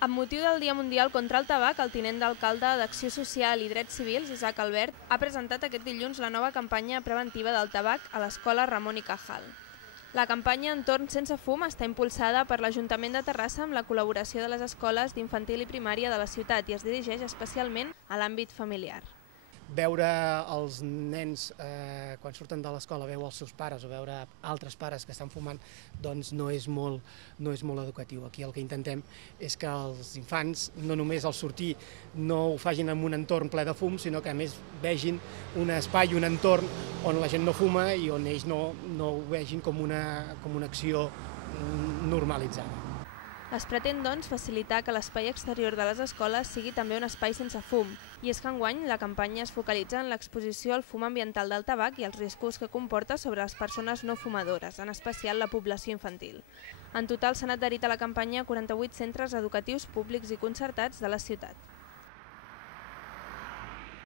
Amb motiu del Dia Mundial contra el Tabac, el tinent d'alcalde d'Acció Social i Drets Civils, Isaac Albert, ha presentat aquest dilluns la nova campanya preventiva del tabac a l'escola Ramon i Cajal. La campanya Entorn sense fum està impulsada per l'Ajuntament de Terrassa amb la col·laboració de les escoles d'infantil i primària de la ciutat i es dirigeix especialment a l'àmbit familiar. Veure els nens quan surten de l'escola, veure els seus pares o veure altres pares que estan fumant, doncs no és molt educatiu. Aquí el que intentem és que els infants no només al sortir no ho facin en un entorn ple de fum, sinó que a més vegin un espai, un entorn on la gent no fuma i on ells no ho vegin com una acció normalitzada. Es pretén, doncs, facilitar que l'espai exterior de les escoles sigui també un espai sense fum, i és que enguany la campanya es focalitza en l'exposició al fum ambiental del tabac i els riscos que comporta sobre les persones no fumadores, en especial la població infantil. En total s'han adherit a la campanya 48 centres educatius públics i concertats de la ciutat.